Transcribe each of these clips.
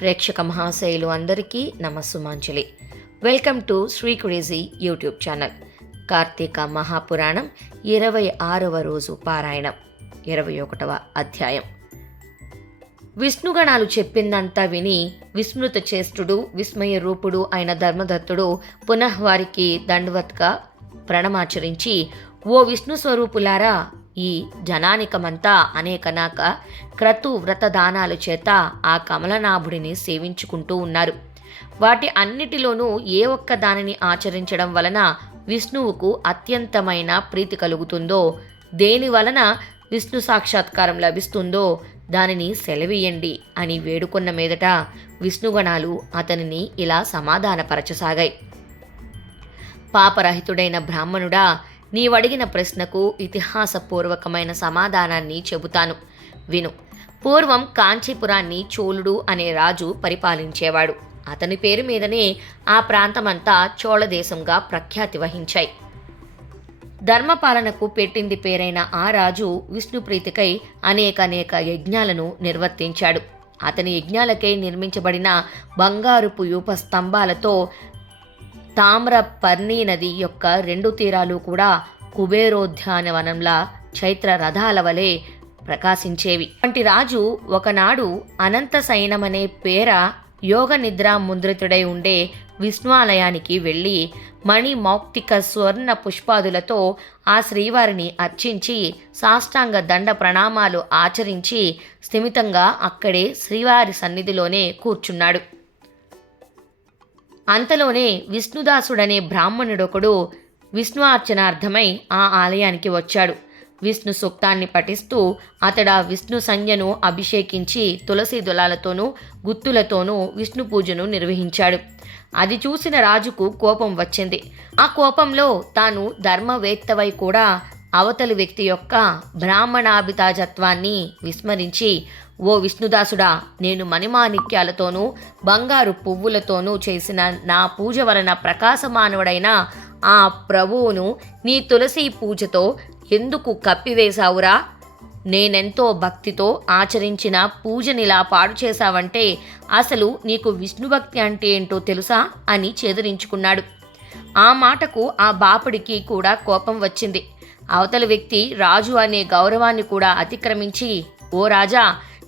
ప్రేక్షక మహాశయులు అందరికీ నమస్సుమాంజలి. Welcome to Sri Crazy YouTube channel. Karthika Mahapuranam 26వ రోజు పారాయణం 21వ అధ్యాయం. విష్ణుగణాలు చెప్పిందంతా విని విస్మృత చేష్టుడు విస్మయ రూపుడు అయిన ధర్మదత్తుడు పునః వారికి దండవత్గా ప్రణమాచరించి, ఓ విష్ణు స్వరూపులారా, ఈ జనానికమంతా అనేకనాక క్రతు వ్రతదానాల చేత ఆ కమలనాభుడిని సేవించుకుంటూ ఉన్నారు. వాటి అన్నిటిలోనూ ఏ ఒక్క దానిని ఆచరించడం వలన విష్ణువుకు అత్యంతమైన ప్రీతి కలుగుతుందో, దేని వలన విష్ణు సాక్షాత్కారం లభిస్తుందో దానిని సెలవీయండి అని వేడుకొన్న మీదట విష్ణుగణాలు అతనిని ఇలా సమాధానపరచసాగాయి. పాపరహితుడైన బ్రాహ్మణుడా, నీవడిగిన ప్రశ్నకు ఇతిహాసపూర్వకమైన సమాధానాన్ని చెబుతాను, విను. పూర్వం కాంచీపురాన్ని చోళుడు అనే రాజు పరిపాలించేవాడు. అతని పేరు మీదనే ఆ ప్రాంతమంతా చోళదేశంగా ప్రఖ్యాతి వహించాయి. ధర్మపాలనకు పెట్టింది పేరైన ఆ రాజు విష్ణుప్రీతికై అనేక యజ్ఞాలను నిర్వర్తించాడు. అతని యజ్ఞాలకై నిర్మించబడిన బంగారుపు యూప స్తంభాలతో తామ్రపర్ణి నది యొక్క 2 తీరాలు కూడా కుబేరోద్యానవనంలా చైత్ర రథాల వలె ప్రకాశించేవి. వంటి రాజు ఒకనాడు అనంతశయనమనే పేర యోగ నిద్రా ముంద్రితుడై ఉండే విష్ణువాలయానికి వెళ్ళి మణిమౌక్తిక స్వర్ణ పుష్పాదులతో ఆ శ్రీవారిని అర్చించి సాష్టాంగ దండ ప్రణామాలు ఆచరించి స్థిమితంగా అక్కడే శ్రీవారి సన్నిధిలోనే కూర్చున్నాడు. అంతలోనే విష్ణుదాసుడనే బ్రాహ్మణుడొకడు విష్ణువార్చనార్థమై ఆ ఆలయానికి వచ్చాడు. విష్ణు సూక్తాన్ని పఠిస్తూ అతడా విష్ణు సంజ్ఞను అభిషేకించి తులసి దళాలతోనూ గుత్తులతోనూ విష్ణు పూజను నిర్వహించాడు. అది చూసిన రాజుకు కోపం వచ్చింది. ఆ కోపంలో తాను ధర్మవేత్తవై కూడా అవతలి వ్యక్తి యొక్క బ్రాహ్మణాభితాజత్వాన్ని విస్మరించి, ఓ విష్ణుదాసుడా, నేను మణిమాణిక్యాలతోనూ బంగారు పువ్వులతోనూ చేసిన నా పూజ వలన ప్రకాశమానవుడైన ఆ ప్రభువును నీ తులసి పూజతో ఎందుకు కప్పివేశావురా? నేనెంతో భక్తితో ఆచరించిన పూజనిలా పాడు చేశావంటే అసలు నీకు విష్ణుభక్తి అంటే ఏంటో తెలుసా అని చేదరించుకున్నాడు. ఆ మాటకు ఆ బాపుడికి కూడా కోపం వచ్చింది. అవతలి వ్యక్తి రాజు అనే గౌరవాన్ని కూడా అతిక్రమించి, ఓ రాజా,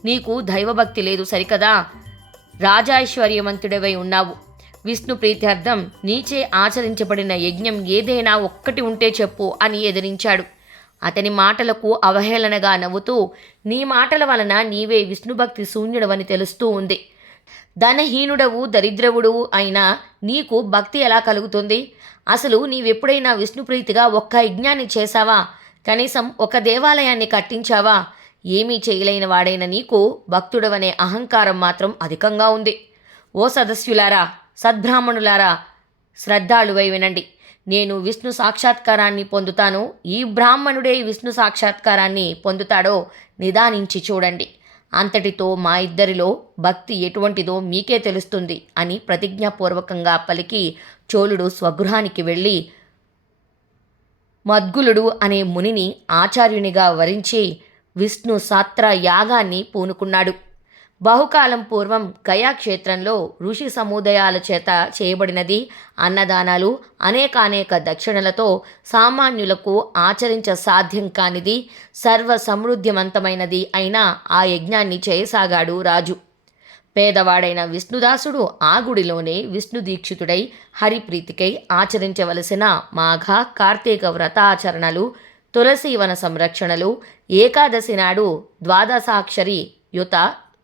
నీకు దైవభక్తి లేదు సరికదా? రాజైశ్వర్యవంతుడివై ఉన్నావు. విష్ణు ప్రీత్యర్థం నీచే ఆచరించబడిన యజ్ఞం ఏదైనా ఒక్కటి ఉంటే చెప్పు అని ఎదిరించాడు. అతని మాటలకు అవహేళనగా నవ్వుతూ, నీ మాటల వలన నీవే విష్ణుభక్తి శూన్యుడవని తెలుస్తూ ఉంది. ధనహీనుడవు దరిద్రవుడు అయినా నీకు భక్తి ఎలా కలుగుతుంది? అసలు నీవెప్పుడైనా విష్ణుప్రీతిగా ఒక్క యజ్ఞాన్ని చేశావా? కనీసం ఒక దేవాలయాన్ని కట్టించావా? ఏమీ చేయలేని వాడైన నీకు భక్తుడవనే అహంకారం మాత్రం అధికంగా ఉంది. ఓ సదస్యులారా, సద్బ్రాహ్మణులారా, శ్రద్ధాళువై వినండి. నేను విష్ణు సాక్షాత్కారాన్ని పొందుతాను. ఈ బ్రాహ్మణుడే విష్ణు సాక్షాత్కారాన్ని పొందుతాడో నిదానించి చూడండి. అంతటితో మా ఇద్దరిలో భక్తి ఎటువంటిదో మీకే తెలుస్తుంది అని ప్రతిజ్ఞాపూర్వకంగా పలికి చోళుడు స్వగృహానికి వెళ్ళి మద్గులుడు అనే మునిని ఆచార్యునిగా వరించి విష్ణు సాత్ర యాగాన్ని పూనుకున్నాడు. బహుకాలం పూర్వం గయాక్షేత్రంలో ఋషి సముదాయాల చేత చేయబడినది. అన్నదానాలు అనేక దక్షిణలతో సామాన్యులకు ఆచరించ సాధ్యం కానిది, సర్వ సమృద్ధిమంతమైనది అయిన ఆ యజ్ఞాన్ని చేయసాగాడు రాజు. పేదవాడైన విష్ణుదాసుడు ఆ గుడిలోనే విష్ణు దీక్షితుడై హరిప్రీతికై ఆచరించవలసిన మాఘ కార్తీక వ్రతాచరణలు, తులసీవన సంరక్షణలు, ఏకాదశి నాడు ద్వాదశాక్షరి యుత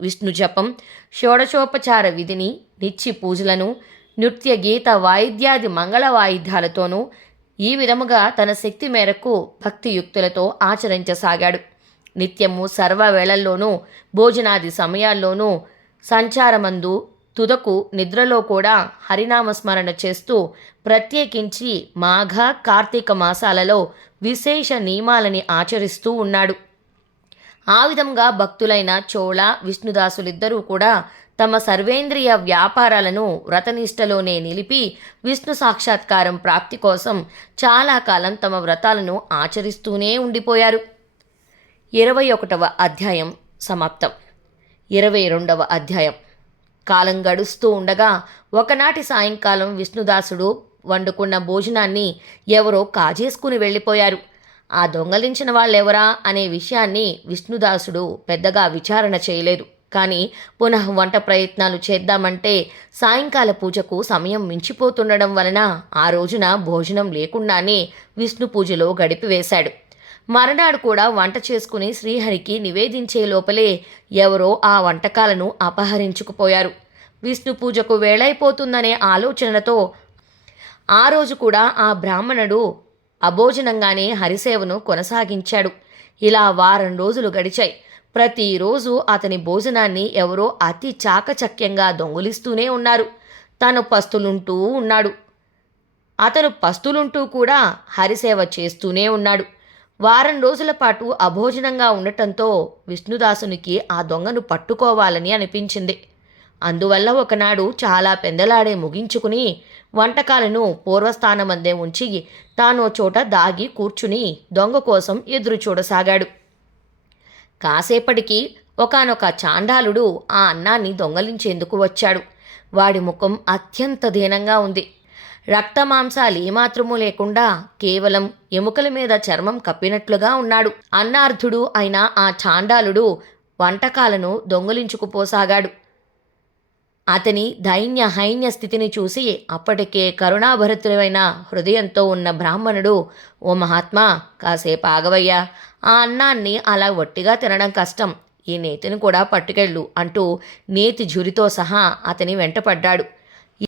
విష్ణు జపం, షోడశోపచార విధిని, నిత్య పూజలను, నృత్య గీత వాయిద్యాది మంగళ వాయిద్యాలతోనూ ఈ విధముగా తన శక్తి మేరకు భక్తియుక్తులతో ఆచరించసాగాడు. నిత్యము సర్వవేళల్లోనూ భోజనాది సమయాల్లోనూ సంచారమందు తుదకు నిద్రలో కూడా హరినామస్మరణ చేస్తూ ప్రత్యేకించి మాఘ కార్తీక మాసాలలో విశేష నియమాలని ఆచరిస్తూ ఉన్నాడు. ఆ విధంగా భక్తులైన చోళ విష్ణుదాసులిద్దరూ కూడా తమ సర్వేంద్రియ వ్యాపారాలను వ్రతనిష్టలోనే నిలిపి విష్ణు సాక్షాత్కారం ప్రాప్తి కోసం చాలా కాలం తమ వ్రతాలను ఆచరిస్తూనే ఉండిపోయారు. 21వ అధ్యాయం సమాప్తం. 22వ అధ్యాయం. కాలం గడుస్తూ ఉండగా ఒకనాటి సాయంకాలం విష్ణుదాసుడు వండుకున్న భోజనాన్ని ఎవరో కాజేసుకుని వెళ్ళిపోయారు. ఆ దొంగలించిన వాళ్ళెవరా అనే విషయాన్ని విష్ణుదాసుడు పెద్దగా విచారణ చేయలేదు. కానీ పునః వంట ప్రయత్నాలు చేద్దామంటే సాయంకాల పూజకు సమయం మించిపోతుండడం వలన ఆ రోజున భోజనం లేకుండానే విష్ణు పూజలో గడిపివేశాడు. మరునాడు కూడా వంట చేసుకుని శ్రీహరికి నివేదించే లోపలే ఎవరో ఆ వంటకాలను అపహరించుకుపోయారు. విష్ణు పూజకు వేళైపోతుందనే ఆలోచనలతో ఆ రోజు కూడా ఆ బ్రాహ్మణుడు అభోజనంగానే హరిసేవను కొనసాగించాడు. ఇలా వారం రోజులు గడిచాయి. ప్రతిరోజు అతని భోజనాన్ని ఎవరో అతి చాకచక్యంగా దొంగిలిస్తూనే ఉన్నారు. అతను పస్తులుంటూ కూడా హరిసేవ చేస్తూనే ఉన్నాడు. వారం రోజుల పాటు అభోజనంగా ఉండటంతో విష్ణుదాసునికి ఆ దొంగను పట్టుకోవాలని అనిపించింది. అందువల్ల ఒకనాడు చాలా పెందలాడే ముగించుకుని వంటకాలను పూర్వస్థానమందే ఉంచి తానో చోట దాగి కూర్చుని దొంగ కోసం ఎదురు చూడసాగాడు. కాసేపటికి ఒకానొక చాండాలుడు ఆ అన్నాన్ని దొంగలించేందుకు వచ్చాడు. వాడి ముఖం అత్యంత దీనంగా ఉంది. రక్తమాంసాలు ఏమాత్రమూ లేకుండా కేవలం ఎముకల మీద చర్మం కప్పినట్లుగా ఉన్నాడు. అన్నార్థుడు అయిన ఆ చాండాలుడు వంటకాలను దొంగిలించుకుపోసాగాడు. అతని దైన్య హైన్య స్థితిని చూసి అప్పటికే కరుణాభరితుడైన హృదయంతో ఉన్న బ్రాహ్మణుడు, ఓ మహాత్మా, కాసేపు ఆగవయ్యా, ఆ అన్నాన్ని అలా వట్టిగా తినడం కష్టం, ఈ నేతిని కూడా పట్టుకెళ్ళు అంటూ నేతి జురితో సహా అతని వెంటపడ్డాడు.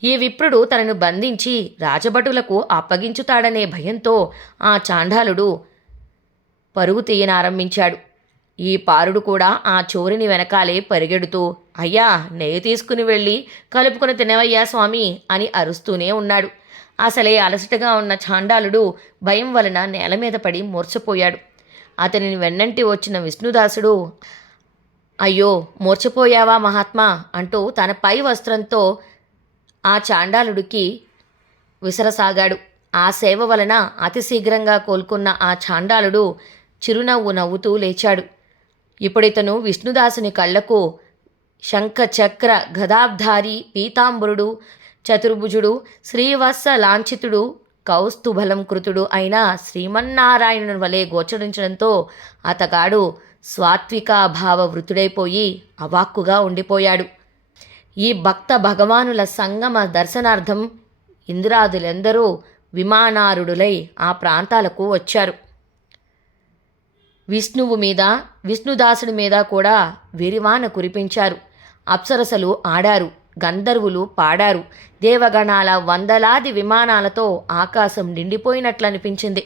ఈ విప్రుడు తనను బంధించి రాజభటులకు అప్పగించుతాడనే భయంతో ఆ చాండాలుడు పరుగు తీయనారంభించాడు. ఈ పారుడు కూడా ఆ చోరిని వెనకాలే పరిగెడుతూ, అయ్యా, నెయ్యి తీసుకుని వెళ్ళి కలుపుకొని తినవయ్యా స్వామి అని అరుస్తూనే ఉన్నాడు. అసలే అలసటగా ఉన్న చాండాలుడు భయం వలన నేల మీద పడి మూర్ఛపోయాడు. అతనిని వెన్నంటి వచ్చిన విష్ణుదాసుడు, అయ్యో, మూర్ఛపోయావా మహాత్మా అంటూ తన పై వస్త్రంతో ఆ చాండాలుడికి విసరసాగాడు. ఆ సేవ వలన అతి శీఘ్రంగా కోలుకున్న ఆ చాండాలుడు చిరునవ్వు నవ్వుతూ లేచాడు. ఇప్పుడితను విష్ణుదాసుని కళ్లకు శంఖ చక్ర గదాబ్ధారి పీతాంబరుడు చతుర్భుజుడు శ్రీవత్స లాంఛితుడు కౌస్తుభలంకృతుడు అయిన శ్రీమన్నారాయణుని వలె గోచరించడంతో అతగాడు సాత్వికాభావ వృతుడైపోయి అవాక్కుగా ఉండిపోయాడు. ఈ భక్త భగవానుల సంగమ దర్శనార్థం ఇంద్రాదులెందరూ విమానారుడులై ఆ ప్రాంతాలకు వచ్చారు. విష్ణువు మీద, విష్ణుదాసుడి మీద కూడా విరివాన కురిపించారు. అప్సరసలు ఆడారు, గంధర్వులు పాడారు. దేవగణాల వందలాది విమానాలతో ఆకాశం నిండిపోయినట్లనిపించింది.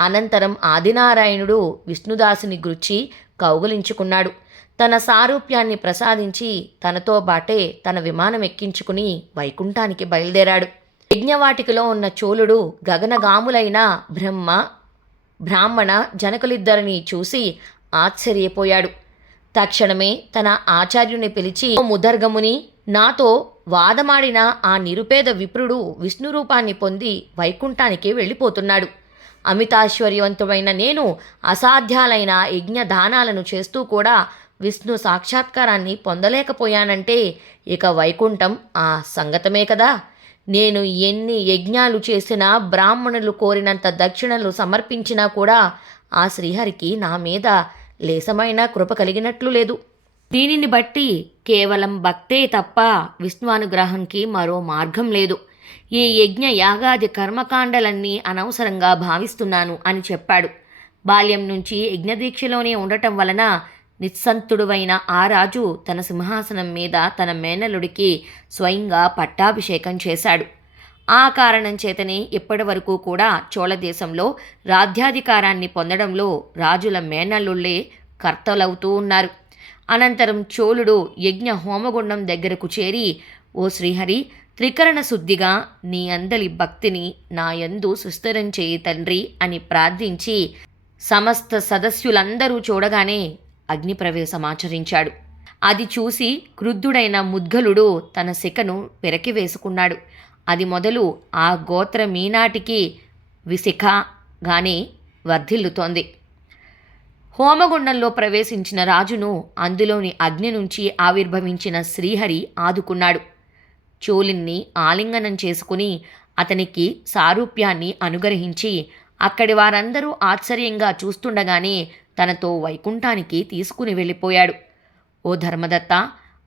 అనంతరం ఆదినారాయణుడు విష్ణుదాసుని గుర్చి కౌగులించుకున్నాడు. తన సారూప్యాన్ని ప్రసాదించి తనతో బాటే తన విమానం ఎక్కించుకుని వైకుంఠానికి బయలుదేరాడు. యజ్ఞవాటికలో ఉన్న చోళుడు గగనగాములైన బ్రాహ్మణ జనకులిద్దరినీ చూసి ఆశ్చర్యపోయాడు. తక్షణమే తన ఆచార్యుని పిలిచి, ముదర్గముని, నాతో వాదమాడిన ఆ నిరుపేద విప్రుడు విష్ణు రూపాన్ని పొంది వైకుంఠానికి వెళ్ళిపోతున్నాడు. అమితాశ్వర్యవంతుడైన నేను అసాధ్యాలైన యజ్ఞ దానాలను చేస్తూ కూడా విష్ణు సాక్షాత్కారాన్ని పొందలేకపోయానంటే ఇక వైకుంఠం ఆ సంగతమే కదా. నేను ఎన్ని యజ్ఞాలు చేసినా, బ్రాహ్మణులు కోరినంత దక్షిణలు సమర్పించినా కూడా ఆ శ్రీహరికి నా మీద లేసమైన కృప కలిగినట్లు లేదు. దీనిని బట్టి కేవలం భక్తే తప్ప విష్ణువానుగ్రహంకి మరో మార్గం లేదు. ఈ యజ్ఞ యాగాది కర్మకాండలన్నీ అనవసరంగా భావిస్తున్నాను అని చెప్పాడు. బాల్యం నుంచి యజ్ఞదీక్షలోనే ఉండటం వలన నిస్సంతుడువైన ఆ రాజు తన సింహాసనం మీద తన మేనలుడికి స్వయంగా పట్టాభిషేకం చేశాడు. ఆ కారణం చేతనే ఇప్పటి వరకు కూడా చోళదేశంలో రాజ్యాధికారాన్ని పొందడంలో రాజుల మేనల్లుళ్లే కర్తలవుతూ ఉన్నారు. అనంతరం చోళుడు యజ్ఞ హోమగుండం దగ్గరకు చేరి, ఓ శ్రీహరి, త్రికరణ శుద్ధిగా నీ అందలి భక్తిని నా యందు సుస్థిరం చేయి తండ్రి అని ప్రార్థించి సమస్త సదస్యులందరూ చూడగానే అగ్నిప్రవేశమాచరించాడు. అది చూసి క్రుద్ధుడైన ముద్గలుడు తన శిఖను పెరకివేసుకున్నాడు. అది మొదలు ఆ గోత్రమీనాటికి విశిఖగానే వర్ధిల్లుతోంది. హోమగుండంలో ప్రవేశించిన రాజును అందులోని అగ్ని నుంచి ఆవిర్భవించిన శ్రీహరి ఆదుకున్నాడు. చోళుణ్ణి ఆలింగనం చేసుకుని అతనికి సారూప్యాన్ని అనుగ్రహించి అక్కడి వారందరూ ఆశ్చర్యంగా చూస్తుండగానే తనతో వైకుంఠానికి తీసుకుని వెళ్ళిపోయాడు. ఓ ధర్మదత్త,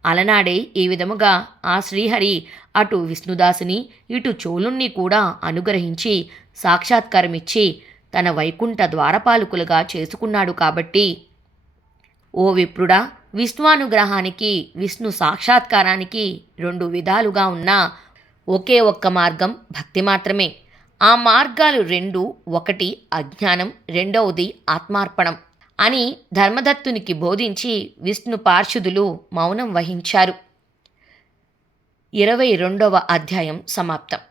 అలనాడే ఈ విధముగా ఆ శ్రీహరి అటు విష్ణుదాసుని ఇటు చోళుణ్ణి కూడా అనుగ్రహించి సాక్షాత్కారమిచ్చి తన వైకుంఠ ద్వారపాలకులుగా చేసుకున్నాడు కాబట్టి, ఓ విప్రుడా, విష్ణువానుగ్రహానికి విష్ణు సాక్షాత్కారానికి రెండు విధాలుగా ఉన్న ఒకే ఒక్క మార్గం భక్తి మాత్రమే. ఆ మార్గాలు రెండు, ఒకటి అజ్ఞానం, రెండవది ఆత్మార్పణం అని ధర్మదత్తునికి బోధించి విష్ణు పార్షదులు మౌనం వహించారు. 22వ అధ్యాయం సమాప్తం.